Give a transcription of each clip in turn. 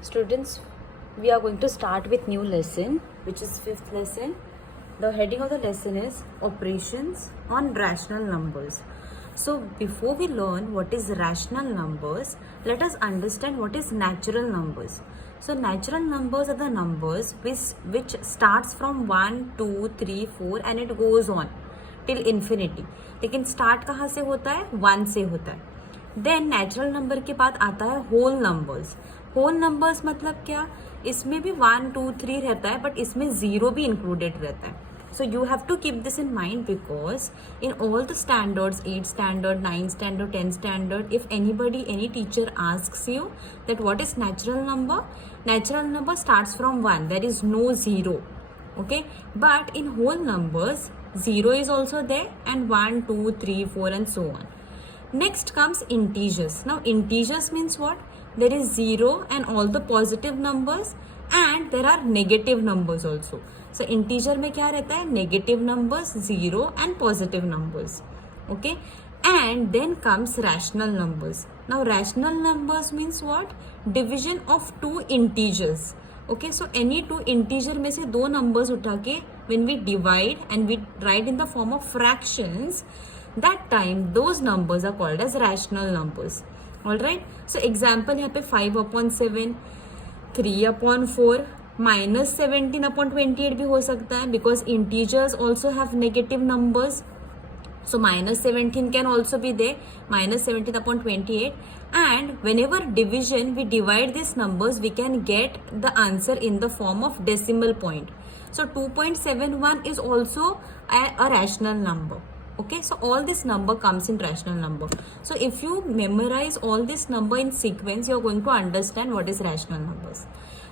Students, we are going to start with new lesson, which is fifth lesson. The heading of the lesson is operations on rational numbers. So before we learn what is rational numbers, let us understand what is natural numbers. So natural numbers are the numbers which starts from 1, 2, 3, 4 and it goes on till infinity. लेकिन start कहाँ से होता है? 1 से होता है. Then natural number के बाद आता है होल नंबर्स. होल नंबर्स मतलब क्या? इसमें भी 1, 2, 3 रहता है, बट इसमें 0 भी इंक्लूडेड रहता है. So you have to keep this in mind because in all the standards, 8 standard, 9 standard, 10 standard, if any teacher asks you that what is natural number starts from 1, there is no 0. Okay, but in whole numbers 0 is also there and 1, 2, 3, 4 and so on. Next comes integers. Now integers means what? There is 0 and all the positive numbers and there are negative numbers also. So integer में क्या रहता है? Negative numbers, 0 and positive numbers. Okay, and then comes rational numbers. Now rational numbers means what? Division of two integers. Okay, so any two integer में से दो numbers उठा के when we divide and we write in the form of fractions, that time those numbers are called as rational numbers. Alright, so example यहाँ पे 5/7, 3/4, -17/28 भी हो सकता है because integers also have negative numbers. So -17 can also be there, -17/28. And whenever division, we divide these numbers, we can get the answer in the form of decimal point. So 2.71 is also a rational number. Okay, so all this number comes in rational number. So if you memorize all this number in sequence, you are going to understand what is rational numbers.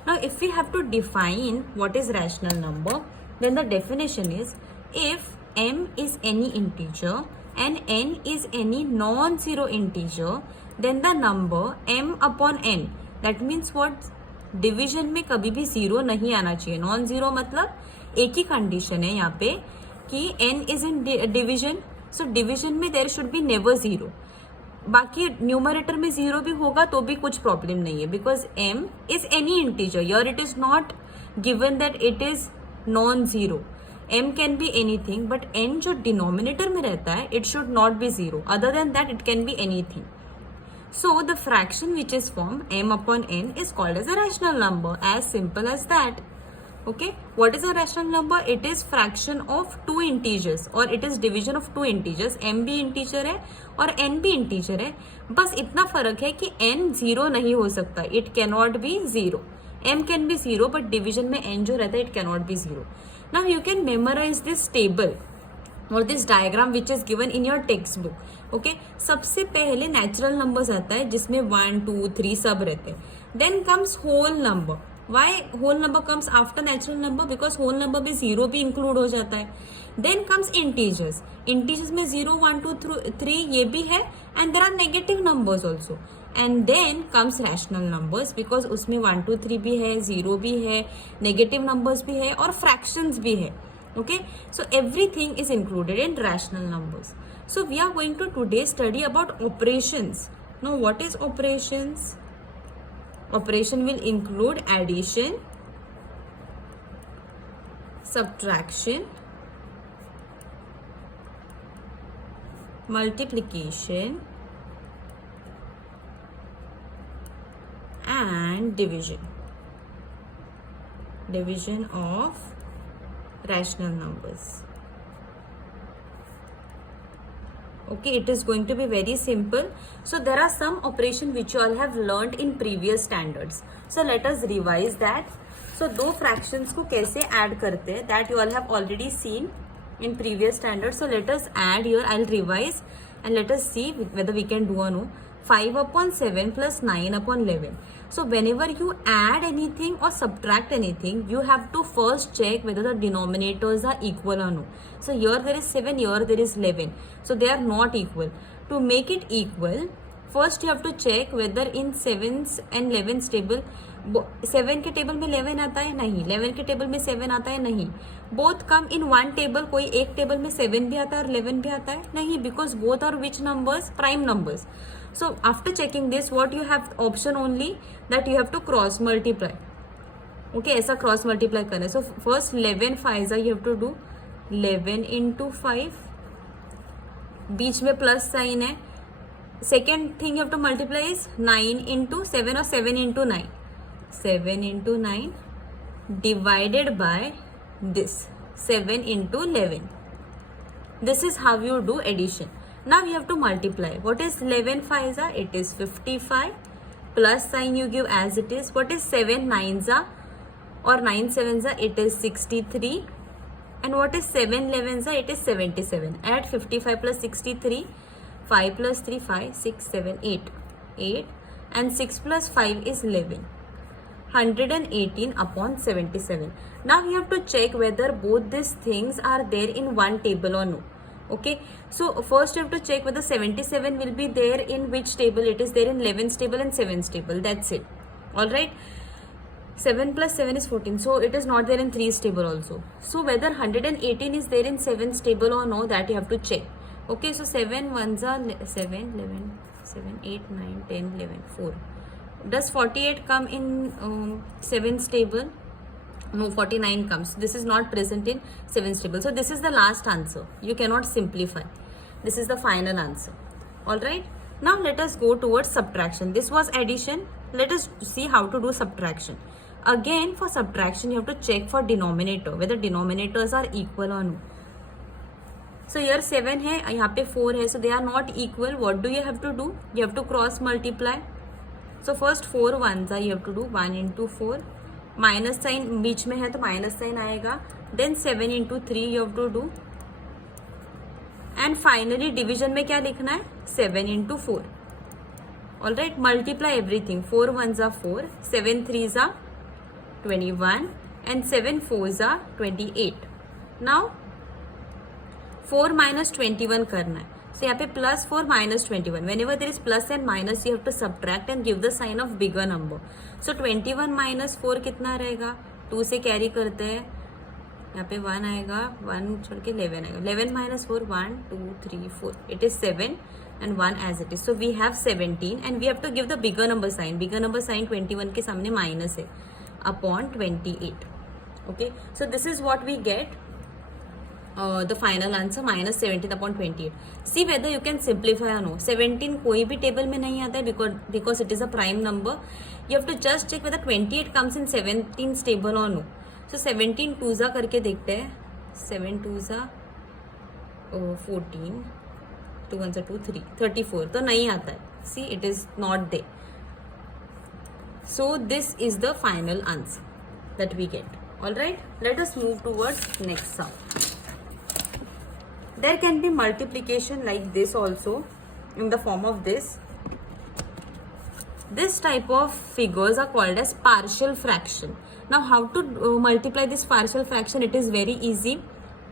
Now if we have to define what is rational number, then the definition is if m is any integer and n is any non-zero integer, then the number m/n, that means what? Division में कभी भी 0 नहीं आना चाहिए. Non zero मतलब एक ही condition है यहाँ पे कि n is in division, so division में देयर शुड बी नेवर 0. बाकी न्यूमरेटर में 0 भी होगा तो भी कुछ प्रॉब्लम नहीं है because m is any integer. Your it is not given that it is non zero. m can be anything but n जो डिनोमिनेटर में रहता है it should not be 0. Other than that it can be anything. So the fraction which is formed m/n is called as a rational number, as simple as that. Okay, what is a rational number? It is fraction of two integers or it is division of two integers. m भी integer है और n भी integer है. बस इतना फर्क है कि n 0 नहीं हो सकता. It cannot be 0. m can be 0 but division में n जो रहता है it cannot be 0. Now you can memorize this table और this diagram which is given in your text book. Okay, सबसे पहले नेचुरल नंबर्स आता है जिसमें 1, 2, 3 सब रहते हैं. Then comes whole number. Why whole number comes after natural number? Because whole number में 0 भी इंक्लूड हो जाता है. Then comes integers. इंटीजर्स में 0, 1, 2, 3 ये भी है and there are negative numbers also. And then comes rational numbers because उसमें 1, 2, 3 भी है, 0 भी है, नेगेटिव नंबर्स भी है और फ्रैक्शंस भी है. Okay, so everything is included in rational numbers. So we are going to today study about operations. Now what is operations? Operation will include addition, subtraction, multiplication and division of rational numbers. Okay, it is going to be very simple. So there are some operation which you all have learned in previous standards. So let us revise that. So दो fractions को कैसे add करते हैं that you all have already seen in previous standards. So let us add here. I'll revise and let us see whether we can do or no. 5/7 plus 9/11. So whenever you add anything or subtract anything, you have to first check whether the denominators are equal or no. So here there is 7, here there is 11. So they are not equal. To make it equal, first you have to check whether in 7's and 11's table, 7 के table में 11 आता है नहीं, 11 के table में 7 आता है नहीं. Both come in one table. कोई एक टेबल में 7 भी आता है और 11 भी आता है नहीं, because both are which numbers? Prime numbers. So after checking this, what you have option only that you have to cross multiply. Okay, ऐसा क्रॉस मल्टीप्लाई करना है. So first 11 5 you have to do 11 into 5, बीच में plus sign है. Second thing you have to multiply is 9 into 7 और 7 into 9. 7 into 9 divided by this 7 into 11. This is how you do addition. Now you have to multiply. What is 11 5 are? It is 55. Plus sign you give as it is. What is 7 9 are? Or 9 7 are? It is 63. And what is 7 11 are? It is 77. Add 55 plus 63. 5 plus 3 5 6 7 8. 8 and 6 plus 5 is 11. 118 upon 77. Now you have to check whether both these things are there in one table or no. Okay, so first you have to check whether 77 will be there in which table. It is there in 11th table and 7th table. That's it. All right. 7 plus 7 is 14. So it is not there in 3's table also. So whether 118 is there in 7th table or no, that you have to check. Okay, so 7 ones are 7, 11, 7, 8, 9, 10, 11, 4. Does 48 come in 7th table? No, 49 comes. This is not present in 7th table. So this is the last answer. You cannot simplify. This is the final answer. Alright. Now let us go towards subtraction. This was addition. Let us see how to do subtraction. Again, for subtraction, you have to check for denominator, whether denominators are equal or no. So here 7 है, यहाँ पे 4 है. So they are not equal. What do you have to do? You have to cross multiply. So first 4 ones are, you have to do 1 into 4. Minus sign बीच में है तो minus sign आएगा. Then 7 into 3 you have to do. And finally division में क्या लिखना है? 7 into 4. All right, multiply everything. 4 1s are 4, 7 3s are 21 and 7 4s are 28. Now 4 minus 21 करना है. So यहाँ पे plus 4 minus 21. Whenever there is plus and minus, you have to subtract and give the sign of bigger number. So 21 minus 4 कितना रहेगा? 2 से carry करते हैं. यहाँ पे 1 आएगा, 1 छोड़ के 11 आएगा. 11 minus 4 1 2 3 4. It is 7 and 1 as it is. So we have 17 and we have to give the bigger number sign. Bigger number sign 21 के सामने माइनस है upon 28. Okay, so this is what we get. The final answer minus 17 upon 28. See whether you can simplify or no. 17 कोई भी table में नहीं आता है because it is a prime number. You have to just check whether 28 comes in 17th table or no. So 17 2s करके देखते हैं. 7 2s 14, 2 1s 2 3, 34 तो नहीं आता है. See, it is not there. So this is the final answer that we get. All right, let us move towards next sum. There can be multiplication like this also, in the form of this. This type of figures are called as partial fraction. Now how to multiply this partial fraction? It is very easy.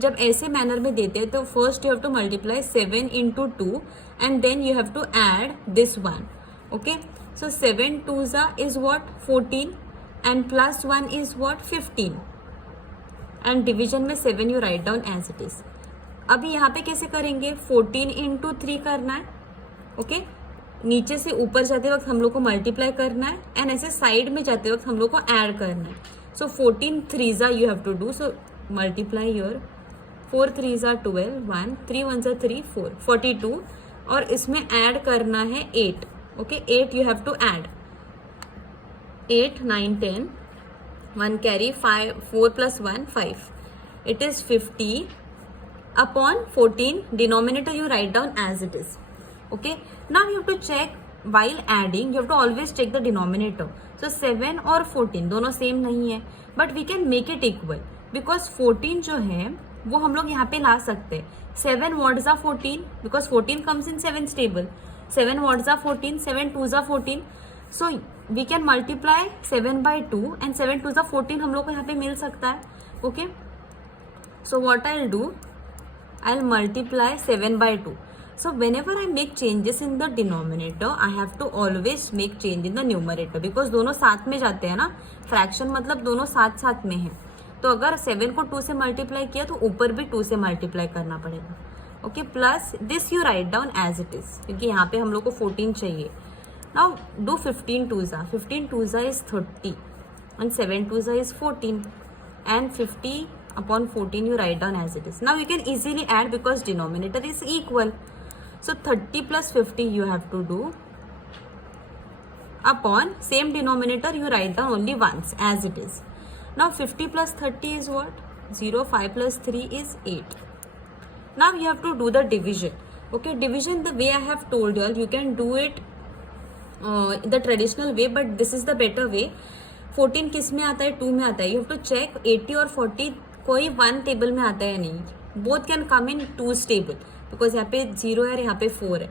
जब ऐसे manner में देते हैं तो first you have to multiply 7 into 2 and then you have to add this one. Okay, so 7 2s is what? 14 and plus 1 is what? 15. And division में 7 you write down as it is. अभी यहाँ पे कैसे करेंगे? 14 into 3 करना है. Okay, नीचे से ऊपर जाते वक्त हम लोग को मल्टीप्लाई करना है एंड ऐसे साइड में जाते वक्त हम लोग को ऐड करना है. So 14 3s you have to do. So multiply your 4 3s 12, 1 3 1s 3 4, 42 और इसमें ऐड करना है 8. Okay, 8 you have to add. 8 9 10, 1 carry, 5 4 plus 1 5. It is 50 upon 14. Denominator you write down as it is. Okay, now you have to check while adding. You have to always check the denominator. So 7 और 14 दोनों same नहीं है, but we can make it equal because 14 जो है वो हम लोग यहाँ पे ला सकते हैं. 7 words are 14 because 14 comes in 7th table. 7 words are 14, 7 2s are 14. So we can multiply 7 by 2 and 7 2s are 14 हम लोग को यहाँ पे मिल सकता है. Okay, so what I'll do, I'll multiply 7 by 2. So whenever I make changes in the denominator, I have to always make change in the numerator because दोनों साथ में जाते हैं ना. फ्रैक्शन मतलब दोनों साथ साथ में है. तो अगर 7 को 2 से मल्टीप्लाई किया तो ऊपर भी 2 से मल्टीप्लाई करना पड़ेगा. Okay, plus this you write down as it is, क्योंकि यहाँ पे हम लोग को 14 चाहिए. Now do 15 2s, 15 2s is 30 and 7 2s is 14 and 50 upon 14 you write down as it is. Now you can easily add because denominator is equal. So 30 plus 50 you have to do upon same denominator you write down only once as it is. Now 50 plus 30 is what? 0. 5 plus 3 is 8. Now you have to do the division. Okay, division the way I have told you all, you can do it the traditional way, but this is the better way. 14 किस में आता है? 2 में आता है. You have to check 80 और 40 कोई one table में आता है या नहीं. Both can come in 2's table because यहाँ पे 0 है, यहाँ पे 4 है.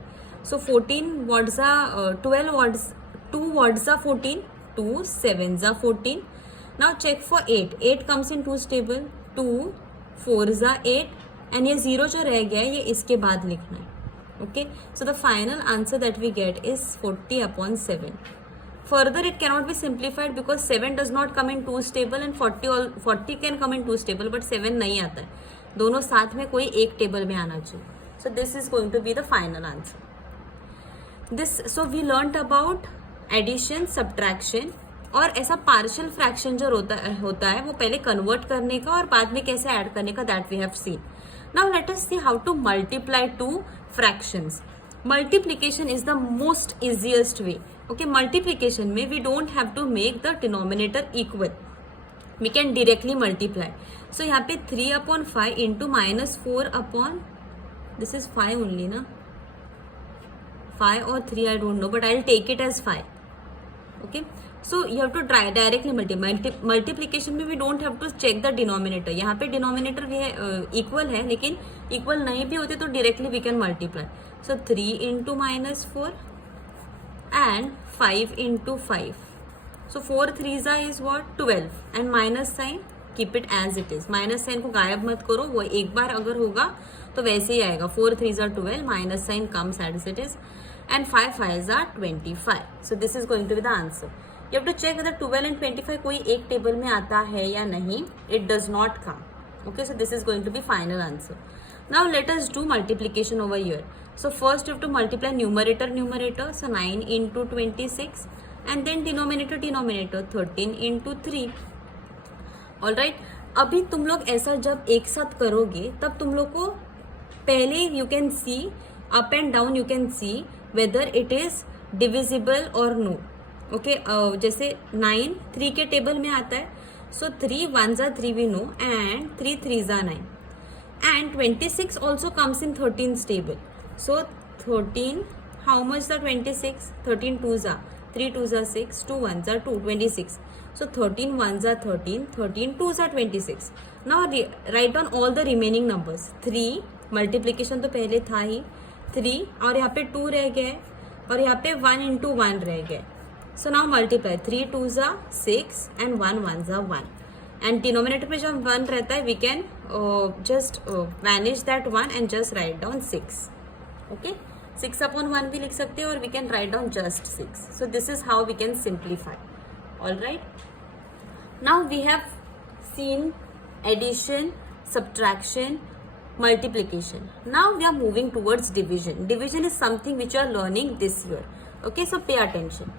So 14 words are 12 words, 2 words are 14, 2 7s are 14. Now check for 8. 8 comes in 2's table, 2 4s are 8 and ये 0 जो रह गया है ये इसके बाद लिखना है. Okay, so the final answer that we get is 40 upon 7. Further it cannot be simplified because 7 does not come in 2's table and 40 can come in 2's table but 7 नहीं आता है. दोनों साथ में कोई एक टेबल में आना चाहिए. So this is going to be the final answer. So we learnt about addition, subtraction और ऐसा partial fraction जो होता है वो पहले convert करने का और बाद में कैसे add करने का, that we have seen. Now let us see how to multiply two fractions. Multiplication is the most easiest way. Okay, multiplication में we don't have to make the denominator equal. We can directly multiply. So यहाँ पे 3 upon 5 into minus 4 upon, this is 5 only ना, 5 or 3 I don't know but I'll take it as 5. Okay, so you have to try directly multiplication में we don't have to check the denominator. यहाँ पे denominator भी है equal है, लेकिन equal नहीं भी होते तो directly we can multiply. So 3 into minus 4 and 5 into 5. So 4 3s is what? 12 and minus sign keep it as it is. Minus sign को गायब मत करो, वो एक बार अगर होगा तो वैसे ही आएगा. 4 3s are 12, minus sign comes as it is and 5 5s are 25. So this is going to be the answer. You have to check whether 12 and 25 कोई एक टेबल में आता है या नहीं. It does not come. Okay, so this is going to be final answer. Now let us do multiplication over here. So first you have to multiply numerator. So 9 into 26 and then denominator 13 into 3. Alright, अभी तुम लोग ऐसा जब एक साथ करोगे तब तुम लोग को पहले you can see up and down, you can see whether it is divisible or no. Okay, जैसे 9 3 के टेबल में आता है. So 3 1s are 3 we know and 3 3s are 9 and 26 also comes in 13's table. So 13, how much are 26? 13 2s are 3 2s are 6, 2 1s are 2, 26. So 13 1s are 13, 13 2s are 26. Now write down all the remaining numbers. 3 multiplication तो पहले था ही 3 और यहाँ पे 2 रह गए और यहाँ पे 1 into 1 रह गए. So now multiply 3 2s are 6 and 1 1s are 1. And denominator पे जब 1 रहता है we can just vanish that 1 and just write down 6. Okay, 6 upon 1 भी लिख सकते हैं और we can write down just 6. So this is how we can simplify. Alright, now we have seen addition, subtraction, multiplication. Now we are moving towards division. Division is something which you are learning this year. Okay, so pay attention.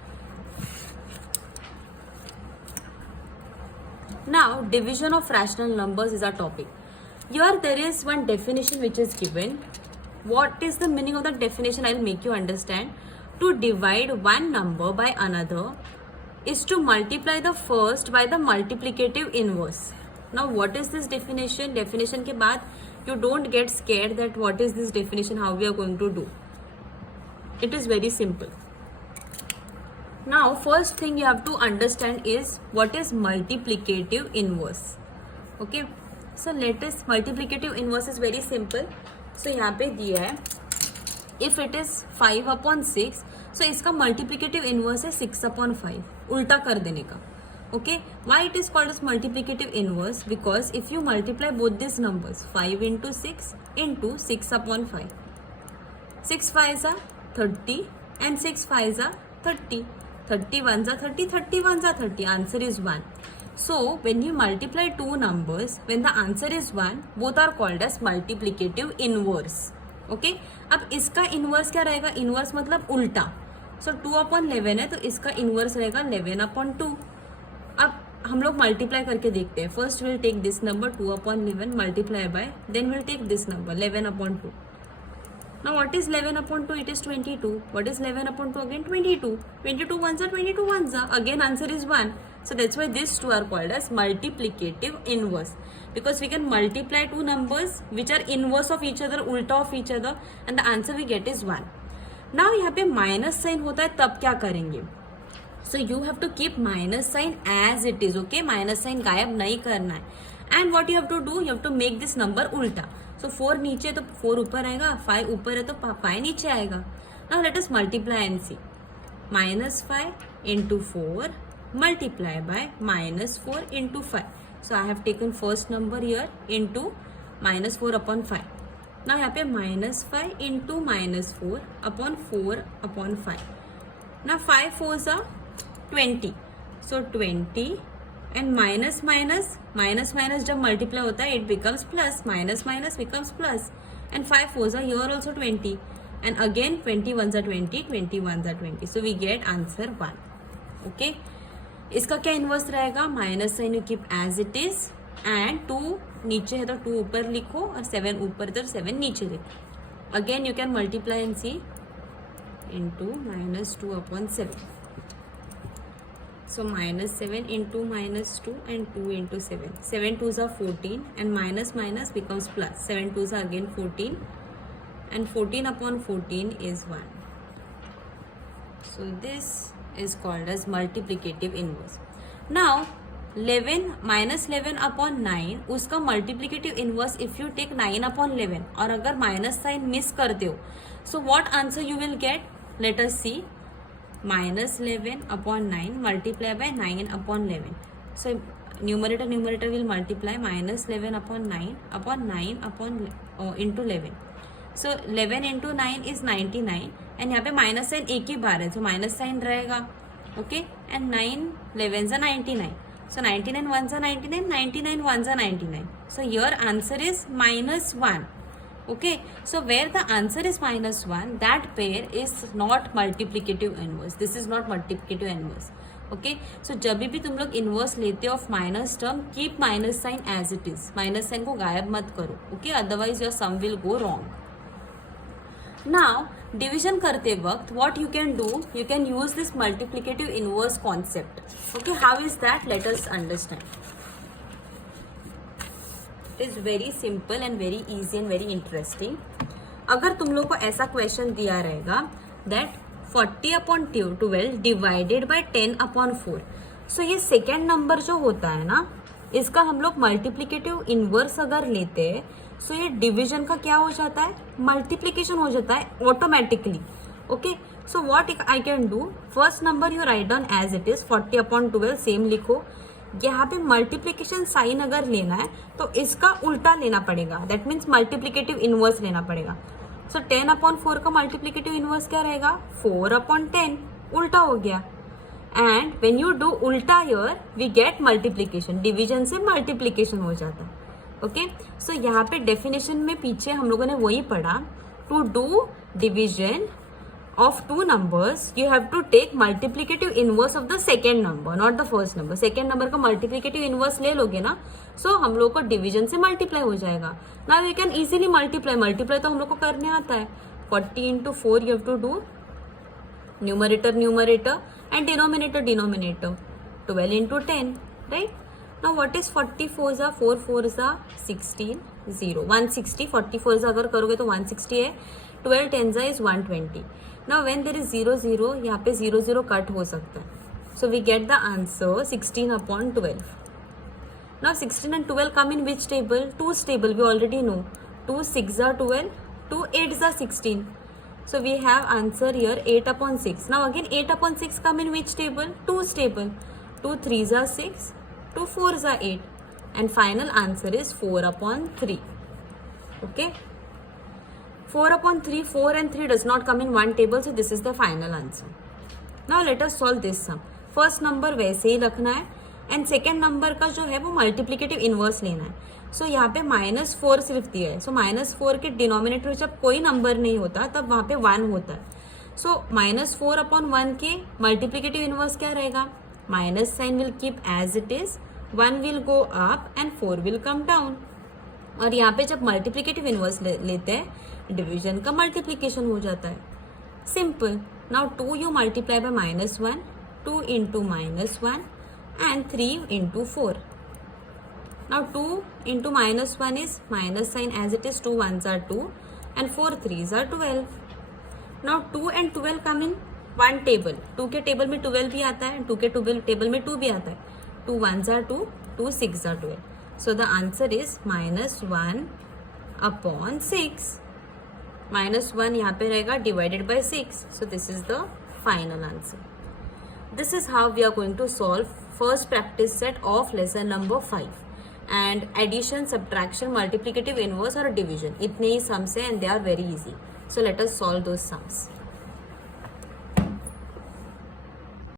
Now division of rational numbers is our topic. Here there is one definition which is given. What is the meaning of the definition? I'll make you understand. To divide one number by another is to multiply the first by the multiplicative inverse. Now what is this definition? Definition के बाद you don't get scared that what is this definition, how we are going to do. It is very simple. Now first thing you have to understand is what is multiplicative inverse. Okay, so let us, multiplicative inverse is very simple. So यहाँ पे दिया है if it is 5 upon 6, so इसका multiplicative inverse है 6 upon 5, उल्टा कर देने का. Okay, why it is called as multiplicative inverse? Because if you multiply both these numbers 5 into 6 into 6 upon 5, 6 5s are 30 and 6 5s are 30, 31s are 30, 31s are 30, answer is 1. So when you multiply two numbers, when the answer is 1, both are called as multiplicative inverse. Okay अब इसका inverse क्या रहेगा, inverse मतलब उल्टा. सो 2/11 है तो इसका inverse रहेगा 11/2. अब हम लोग मल्टीप्लाई करके देखते हैं. First will take this number 2/11 multiply by, then will take this number 11/2. Now what is 11/2? It is 22. What is 11/2 again? 22. 22 ones are 22 ones are. Again answer is 1. So that's why these two are called as multiplicative inverse. Because we can multiply two numbers which are inverse of each other, ulta of each other, and the answer we get is 1. Now यहाँ पे minus sign होता है तब क्या करेंगे? So you have to keep minus sign as it is. Okay, minus sign गायब नहीं करना है. And what you have to do? You have to make this number उल्टा. So 4 नीचे तो 4 ऊपर आएगा, 5 ऊपर है तो 5 नीचे आएगा. Now let us multiply and see. -5 into 4 multiply by -4 into 5. So I have taken first number here into -4/5. Now यहाँ पे -5 into -4 upon 4/5. Now 5 4s are 20. So 20 and minus जब मल्टीप्लाई होता है it becomes plus, minus becomes plus, and 5 4s are here also 20, and again 20 1s are 20, 20 1s are 20. So we get answer 1. Okay, इसका क्या inverse रहेगा? Minus sign you keep as it is, and 2 नीचे है तो 2 ऊपर लिखो, और 7 ऊपर है तो 7 नीचे लिखो. Again you can multiply and see into -2/7. So -7 into -2 and 2 into 7. 7 2s are 14 and minus becomes plus. 7 2s are again 14 and 14/14 is 1. So this is called as multiplicative inverse. Now 11 उसका multiplicative inverse if you take 9/11 और अगर minus sign miss करते हो, so what answer you will get? Let us see. -11/9 multiply by 9/11. So numerator will multiply -11/9 into 11. So 11 into 9 is 99, and यहाँ पे minus sign एक ही बार है तो माइनस साइन रहेगा. Okay, and 9 11s are 99. So 99 1s are 99, 99 1s are 99. So your answer is -1. Okay, so where the answer is -1, that pair is not multiplicative inverse. This is not multiplicative inverse. Okay, so जब भी तुम लोग inverse लेते हो of minus term, keep minus sign as it is. Minus sign को गायब मत करो. Okay, otherwise your sum will go wrong. Now division करते वक्त what you can do, you can use this multiplicative inverse concept. Okay, how is that? Let us understand. Is very simple and very easy and very interesting. अगर तुम लोग को ऐसा question दिया रहेगा that 40/12 divided by 10/4. सो ये second number जो होता है ना, इसका हम लोग मल्टीप्लिकेटिव इनवर्स अगर लेते हैं, सो ये डिवीजन का क्या हो जाता है? मल्टीप्लिकेशन हो जाता है automatically. Okay, so what I can do, first number you write down as it is 40/12 same लिखो. यहाँ पे मल्टीप्लिकेशन साइन अगर लेना है तो इसका उल्टा लेना पड़ेगा, दैट मीन्स मल्टीप्लिकेटिव इनवर्स लेना पड़ेगा. सो 10/4 का मल्टीप्लिकेटिव इनवर्स क्या रहेगा? 4/10. उल्टा हो गया. एंड व्हेन यू डू उल्टा here we get multiplication. Division से मल्टीप्लिकेशन हो जाता है. ओके, सो यहाँ पे डेफिनेशन में पीछे हम लोगों ने वही पढ़ा, to do division of two numbers you have to take multiplicative inverse of the second number, not the first number. second number का multiplicative inverse ले लोगे ना, so हम लोग को division से multiply हो जाएगा. now you can easily multiply तो हम लोग को करने आता है. 40 into 4 you have to do numerator and denominator 12 into 10, right? now what is 44s are 4 4s are 16 0 160. 44s अगर करोगे तो 160 है. 12 10s is 120. Now when there is 0 0, यहाँ पे 0 0 कट हो सकता है. So we get the answer 16/12. Now 16 and 12 come in which table? 2's table, we already know. 2 6s are 12, 2 8s are 16. So we have answer here 8/6. Now again 8/6 come in which table? 2's table. 2 3s are 6, 2 4s are 8. And final answer is 4/3. Okay. 4/3, 4 and 3 does not come in one table, so this is the final answer. Now let us solve this sum. First number वैसे ही रखना है, and second number का जो है वो multiplicative inverse लेना है. सो यहाँ पे -4 सिर्फ दिया है. सो -4 के डिनोमिनेटर में जब कोई नंबर नहीं होता तब वहाँ पे 1 होता है. सो -4 अपॉन 1 के मल्टीप्लीकेटिव इनवर्स क्या रहेगा? Minus sign will keep as it is, 1 will go up and 4 will come down. और यहाँ पे जब मल्टीप्लीकेटिव इनवर्स लेते हैं डिवीजन का मल्टीप्लीकेशन हो जाता है. Simple. Now 2 you multiply by -1, 2 into -1 and 3 into 4. Now 2 into -1 is minus sign as it is, 2 1s are 2 and 4 3s are 12. Now 2 and 12 come in one table. 2 के table में 12 भी आता है, 2 के टेबल में 2 भी आता है. 2 1s are 2, 2 6s are 12. So the answer is -1 upon 6. -1 यहाँ पे रहेगा divided by 6. So this is the final answer. This is how we are going to solve first practice set of lesson number 5. And addition, subtraction, multiplicative inverse or division. इतने ही sums हैं and they are very easy. So let us solve those sums.